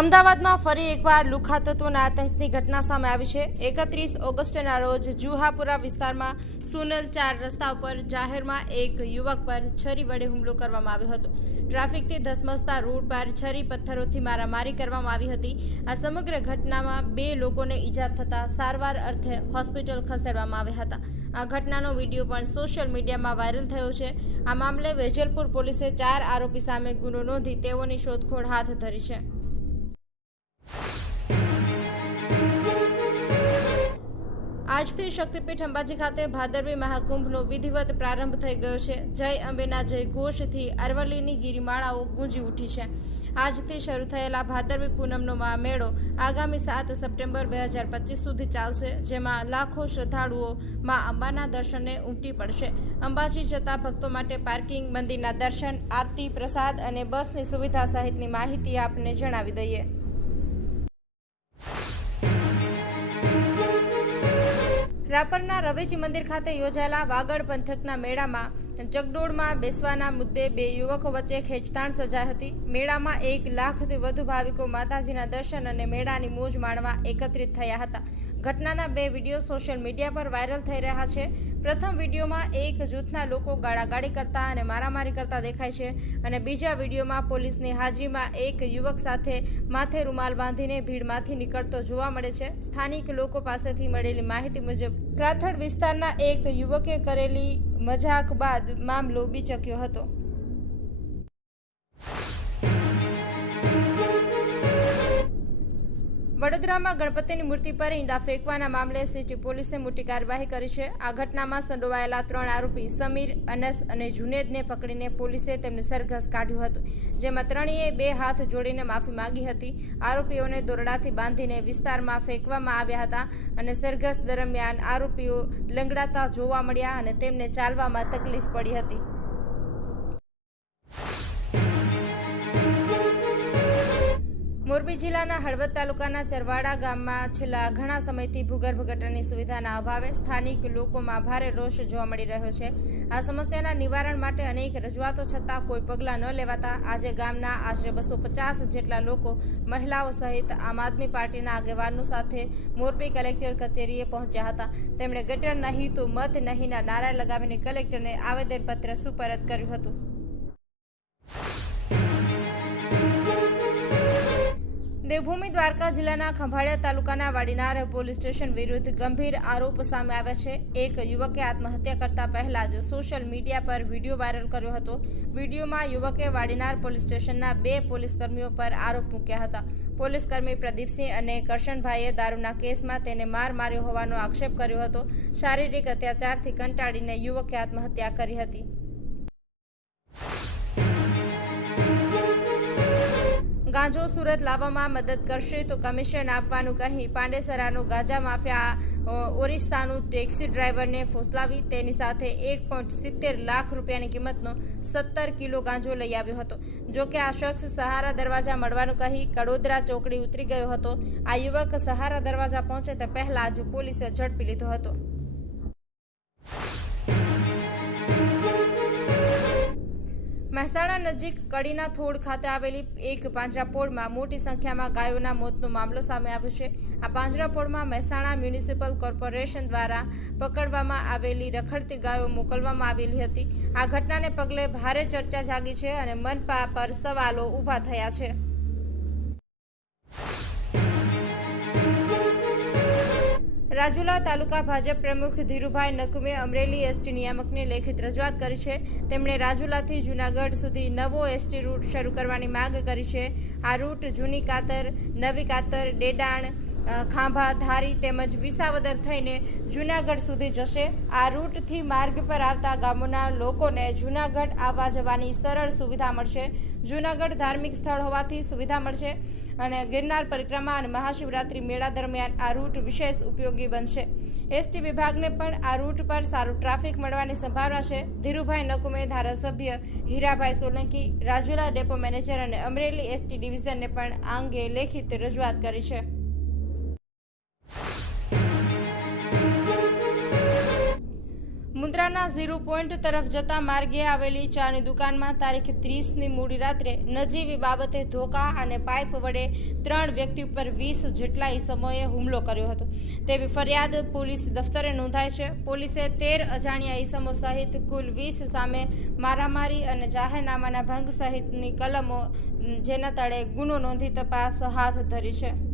અમદાવાદમાં ફરી એકવાર લુખ્ખા તત્વોના આતંકની ઘટના સામે આવી છે। 31 ઓગસ્ટના રોજ જુહાપુરા વિસ્તારમાં સુનલ 4 રસ્તા ઉપર જાહેરમાં એક યુવક પર છરી વડે હુમલો કરવામાં આવ્યો હતો। ટ્રાફિકથી ધસમસતા રોડ પર છરી પથ્થરોથી મારામારી કરવામાં આવી હતી। આ સમગ્ર ઘટનામાં 2 લોકોને ઈજા થતા સારવાર અર્થે હોસ્પિટલ ખસેડવામાં આવ્યા હતા। આ ઘટનાનો વિડીયો પણ સોશિયલ મીડિયામાં વાયરલ થયો છે। આ મામલે વેજલપુર પોલીસે 4 આરોપી સામે ગુનો નોંધી તેઓની શોધખોળ હાથ ધરી છે। આજથી શક્તિપીઠ અંબાજી ખાતે ભાદરવી મહાકુંભનો વિધિવત પ્રારંભ થઈ ગયો છે। જય અંબેના જય ઘોષથી અરવલ્લીની ગિરિમાળાઓ ગુંજી ઉઠી છે। આજથી શરૂ થયેલા ભાદરવી પૂનમનો મેળો આગામી 7 સપ્ટેમ્બર 2025 સુધી ચાલશે, જેમાં લાખો શ્રદ્ધાળુઓ મા અંબાના દર્શને ઉમટી પડશે। અંબાજી જતા ભક્તો માટે પાર્કિંગ, મંદિરના દર્શન, આરતી, પ્રસાદ અને બસની સુવિધા સહિતની માહિતી આપને જણાવી દઈએ। રાપરના રવેજી મંદિર ખાતે યોજાયેલા વાગડ પંથકના મેળામાં ચકડોળમાં બેસવાના મુદ્દે 2 યુવકો વચ્ચે ખેંચતાણ સર્જાઈ હતી। મેળામાં 1 લાખથી વધુ ભાવિકો માતાજીના દર્શન અને મેળાની મોજ માણવા એકત્રિત થયા હતા। ઘટનાના 2 વિડીયો સોશિયલ મીડિયા પર વાયરલ થઈ રહ્યા છે। પ્રથમ વિડીયોમાં એક જૂથના લોકો ગાળાગાળી કરતા અને મારામારી કરતા દેખાય છે અને બીજા વિડીયોમાં પોલીસની હાજરીમાં એક યુવક સાથે માથે રૂમાલ બાંધીને ભીડમાંથી નીકળતો જોવા મળે છે। સ્થાનિક લોકો પાસેથી મળેલી માહિતી મુજબ પ્રાથડ વિસ્તારના એક યુવકે કરેલી મજાક બાદ મામલો બીચક્યો હતો। વડોદરામાં ગણપતિની મૂર્તિ પર ઈંડા ફેંકવાના મામલે સિટી પોલીસે મોટી કાર્યવાહી કરી છે। આ ઘટનામાં સંડોવાયેલા 3 આરોપી સમીર, અનસ અને જુનેદને પકડીને પોલીસે તેમને સરઘસ કાઢ્યું હતું, જેમાં ત્રણેયે 2 હાથ જોડીને માફી માંગી હતી। આરોપીઓને દોરડાથી બાંધીને વિસ્તારમાં ફેંકવામાં આવ્યા હતા અને સરઘસ દરમિયાન આરોપીઓ લંગડાતા જોવા મળ્યા અને તેમને ચાલવામાં તકલીફ પડી હતી। મોરબી જિલ્લાના હળવદ તાલુકાના ચરવાડા ગામમાં છેલ્લા ઘણા સમયથી ભૂગર્ભ ગટરની સુવિધાના અભાવે સ્થાનિક લોકોમાં ભારે રોષ જોવા મળી રહ્યો છે। આ સમસ્યાના નિવારણ માટે અનેક રજૂઆતો છતાં કોઈ પગલાં ન લેવાતા આજે ગામના આશરે 250 જેટલા લોકો, મહિલાઓ સહિત આમ આદમી પાર્ટીના આગેવાનો સાથે મોરબી કલેક્ટર કચેરીએ પહોંચ્યા હતા। તેમણે ગટર નહીં તો મત નહીંના નારા લગાવીને કલેક્ટરને આવેદનપત્ર સુપરત કર્યું હતું। દેવભૂમિ દ્વારકા જિલ્લાના ખંભાળિયા તાલુકાના વાડીનાર પોલીસ સ્ટેશન વિરુદ્ધ ગંભીર આરોપ સામે આવ્યા છે। એક યુવકે આત્મહત્યા કરતા પહેલા જ સોશિયલ મીડિયા પર વિડીયો વાયરલ કર્યો હતો। વિડીયોમાં યુવકે વાડીનાર પોલીસ સ્ટેશનના 2 પોલીસકર્મીઓ પર આરોપ મૂક્યા હતા। પોલીસકર્મી પ્રદીપસિંહ અને કરશનભાઈએ દારૂના કેસમાં તેને માર માર્યો હોવાનો આક્ષેપ કર્યો હતો। શારીરિક અત્યાચારથી કંટાળીને યુવકે આત્મહત્યા કરી હતી। ગાંજો સુરત લાવવામાં મદદ કરશે તો કમિશન આપવાનું કહી પાંડેસરાનો ગાંજા માફિયા ઓરિસ્સાનું ટેક્સી ડ્રાઈવરને ફોસલાવી તેની સાથે 1.70 લાખ રૂપિયાની કિંમતનો 17 કિલો ગાંજો લઈ આવ્યો હતો। જોકે આ શખ્સ સહારા દરવાજા મળવાનું કહી કડોદરા ચોકડી ઉતરી ગયો હતો। આ યુવક સહારા દરવાજા પહોંચે તે પહેલા જ પોલીસે ઝડપી લીધો હતો। મહેસાણા નજીક કડીના થોડ ખાતે આવેલી એક પાંજરાપોળમાં મોટી સંખ્યામાં ગાયોના મોતનો મામલો સામે આવ્યો છે। આ પાંજરાપોળમાં મહેસાણા મ્યુનિસિપલ કોર્પોરેશન દ્વારા પકડવામાં આવેલી રખડતી ગાયો મોકલવામાં આવેલી હતી। આ ઘટનાને પગલે ભારે ચર્ચા જાગી છે અને મનપા પર સવાલો ઊભા થયા છે। રાજુલા તાલુકા ભાજપ પ્રમુખ ધીરુભાઈ નકુમે અમરેલી એસટી નિયામકને લેખિત રજૂઆત કરી છે। તેમણે રાજુલાથી જૂનાગઢ સુધી નવો એસટી રૂટ શરૂ કરવાની માંગ કરી છે। આ રૂટ જૂની કાતર, નવી કાતર, ડેડાણ, ખાંભા, ધારી તેમજ વિસાવદર થઈને જૂનાગઢ સુધી જશે। આ રૂટથી માર્ગ પર આવતા ગામોના લોકોને જૂનાગઢ આવવા જવાની સરળ સુવિધા મળશે। જૂનાગઢ ધાર્મિક સ્થળ હોવાથી સુવિધા મળશે અને ગિરનાર પરિક્રમા અને મહાશિવરાત્રી મેળા દરમિયાન આ રૂટ વિશેષ ઉપયોગી બનશે। એસટી વિભાગને પણ આ રૂટ પર સારું ટ્રાફિક મળવાની સંભાવના છે। ધીરુભાઈ નકુમે ધારાસભ્ય હીરાભાઈ સોલંકી, રાજુલા ડેપો મેનેજર અને અમરેલી એસટી ડિવિઝનને પણ આ અંગે લેખિત રજૂઆત કરી છે। મુન્દ્રાના શહેરના 0 પોઈન્ટ તરફ જતા માર્ગે આવેલી ચાની દુકાનમાં તારીખ 30ની મોડી રાત્રે નજીવી બાબતે ધોકા અને પાઇપ વડે 3 વ્યક્તિ ઉપર 20 જેટલા ઈસમોએ હુમલો કર્યો હતો તેવી ફરિયાદ પોલીસ દફતરે નોંધાઈ છે. પોલીસે 13 અજાણ્યા ઈસમો સહિત કુલ 20 સામે મારામારી અને જાહેરનામાના ભંગ સહિતની કલમો જેના તળે ગુનો નોંધી તપાસ હાથ ધરી છે.